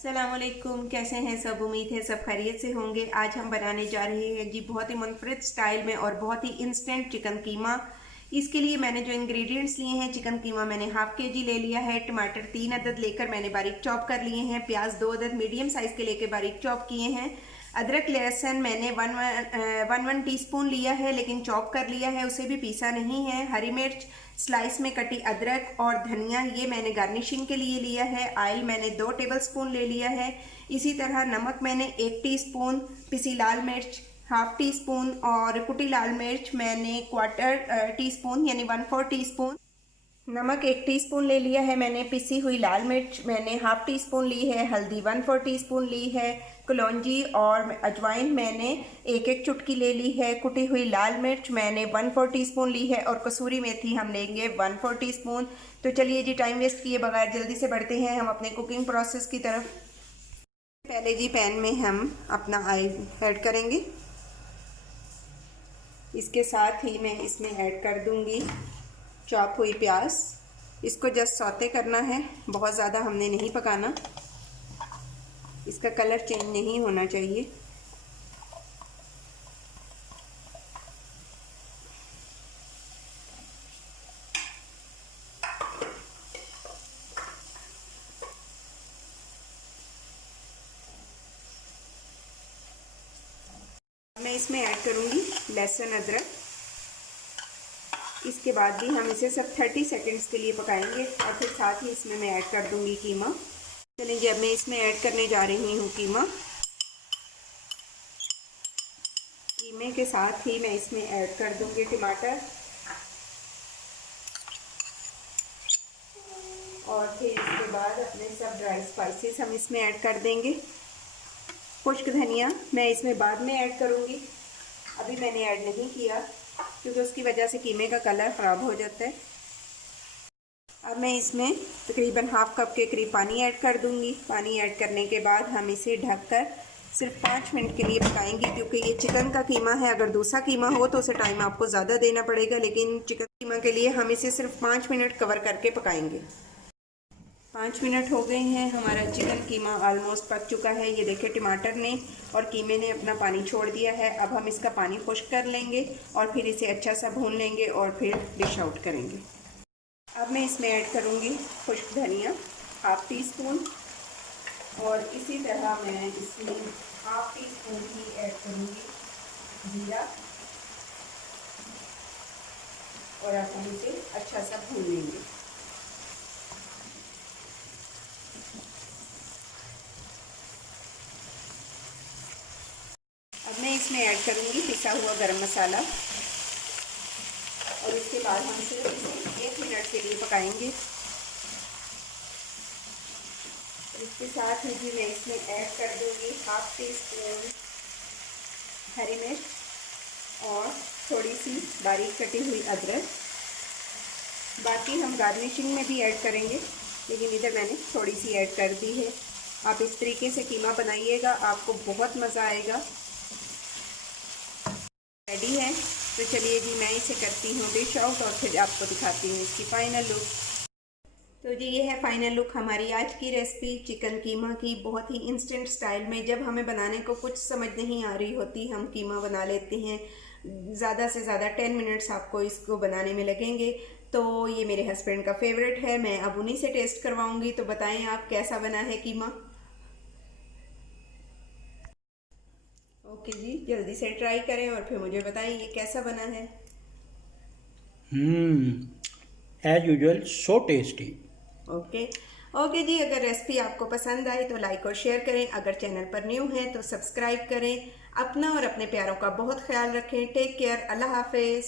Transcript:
अस्सलामुअलैकुम, कैसे हैं सब। उम्मीद है सब खैरियत से होंगे। आज हम बनाने जा रहे हैं जी बहुत ही मुनफरिद स्टाइल में और बहुत ही इंस्टेंट चिकन कीमा। इसके लिए मैंने जो इंग्रेडिएंट्स लिए हैं, चिकन कीमा मैंने हाफ के जी ले लिया है। टमाटर 3 अदद लेकर मैंने बारीक चॉप कर लिए हैं। प्याज 2 अदद मीडियम साइज़ के लेकर बारीक चॉप किए हैं। अदरक लहसुन मैंने वन टीस्पून लिया है, लेकिन चॉप कर लिया है, उसे भी पीसा नहीं है। हरी मिर्च, स्लाइस में कटी अदरक और धनिया ये मैंने गार्निशिंग के लिए लिया है। ऑयल मैंने 2 टेबलस्पून ले लिया है। इसी तरह नमक मैंने 1 टीस्पून, पिसी लाल मिर्च हाफ टी स्पून और कुटी लाल मिर्च मैंने क्वार्टर टीस्पून यानी 1/4 टीस्पून। नमक 1 टीस्पून ले लिया है मैंने। पिसी हुई लाल मिर्च मैंने हाफ टी स्पून ली है। हल्दी 1/4 टीस्पून ली है। कलौंजी और अजवाइन मैंने 1-1 चुटकी ले ली है। कुटी हुई लाल मिर्च मैंने 1/4 टीस्पून ली है और कसूरी मेथी हम लेंगे 1/4 टीस्पून। तो चलिए जी, टाइम वेस्ट किए बगैर जल्दी से बढ़ते हैं हम अपने कुकिंग प्रोसेस की तरफ। पहले जी पैन में हम अपना ऑयल ऐड करेंगे। इसके साथ ही मैं इसमें ऐड कर दूंगी चॉप हुई प्याज। इसको जस्ट सौते करना है, बहुत ज़्यादा हमने नहीं पकाना। इसका कलर चेंज नहीं होना चाहिए। मैं इसमें ऐड करूँगी लहसुन अदरक। इसके बाद भी हम इसे सिर्फ 30 सेकंड्स के लिए पकाएंगे और फिर साथ ही इसमें मैं ऐड कर दूंगी कीमा। चलिए जी, अब मैं इसमें ऐड करने जा रही हूँ कीमा। कीमे के साथ ही मैं इसमें ऐड कर दूंगी टमाटर और फिर इसके बाद अपने सब ड्राई स्पाइसेस हम इसमें ऐड कर देंगे। खुश्क धनिया मैं इसमें बाद में ऐड करूँगी, अभी मैंने ऐड नहीं किया क्योंकि उसकी वजह से कीमे का कलर ख़राब हो जाता है। अब मैं इसमें तकरीबन हाफ कप के करीब पानी ऐड कर दूंगी। पानी ऐड करने के बाद हम इसे ढककर सिर्फ 5 मिनट के लिए पकाएंगे, क्योंकि ये चिकन का कीमा है। अगर दूसरा कीमा हो तो उसे टाइम आपको ज़्यादा देना पड़ेगा, लेकिन चिकन कीमा के लिए हम इसे सिर्फ 5 मिनट कवर करके पकाएंगे। 5 मिनट हो गए हैं, हमारा चिकन कीमा ऑलमोस्ट पक चुका है। ये देखिए, टमाटर ने और कीमे ने अपना पानी छोड़ दिया है। अब हम इसका पानी खुश्क कर लेंगे और फिर इसे अच्छा सा भून लेंगे और फिर डिश आउट करेंगे। अब मैं इसमें ऐड करूँगी खुश्क धनिया हाफ टी स्पून और इसी तरह मैं इसमें हाफ टी स्पून ही ऐड करूँगी जीरा और अब हम इसे अच्छा सा भून लेंगे। अब मैं इसमें ऐड करूँगी पिसा हुआ गरम मसाला और इसके बाद हम सिर्फ इसे 1 मिनट के लिए पकाएंगे। इसके साथ ही भी मैं इसमें ऐड कर दूँगी हाफ टी स्पून हरी मिर्च और थोड़ी सी बारीक कटी हुई अदरक। बाकी हम गार्निशिंग में भी ऐड करेंगे, लेकिन इधर मैंने थोड़ी सी ऐड कर दी है। आप इस तरीके से कीमा बनाइएगा, आपको बहुत मज़ा आएगा। रेडी है, तो चलिए जी, मैं इसे करती हूँ डिश आउट और फिर आपको दिखाती हूँ इसकी फ़ाइनल लुक। तो जी, ये है फ़ाइनल लुक हमारी आज की रेसिपी चिकन कीमा की, बहुत ही इंस्टेंट स्टाइल में। जब हमें बनाने को कुछ समझ नहीं आ रही होती, हम कीमा बना लेते हैं। ज़्यादा से ज़्यादा 10 मिनट्स आपको इसको बनाने में लगेंगे। तो ये मेरे हस्बैंड का फेवरेट है, मैं अब उन्हीं से टेस्ट करवाऊँगी। तो बताएँ आप कैसा बना है कीमा। ओके जी, जल्दी से ट्राई करें और फिर मुझे बताएं ये कैसा बना है। As usual so tasty. Okay okay जी, अगर रेसिपी आपको पसंद आए तो लाइक और शेयर करें। अगर चैनल पर न्यू हैं तो सब्सक्राइब करें। अपना और अपने प्यारों का बहुत ख्याल रखें। टेक केयर, अल्लाह हाफिज़।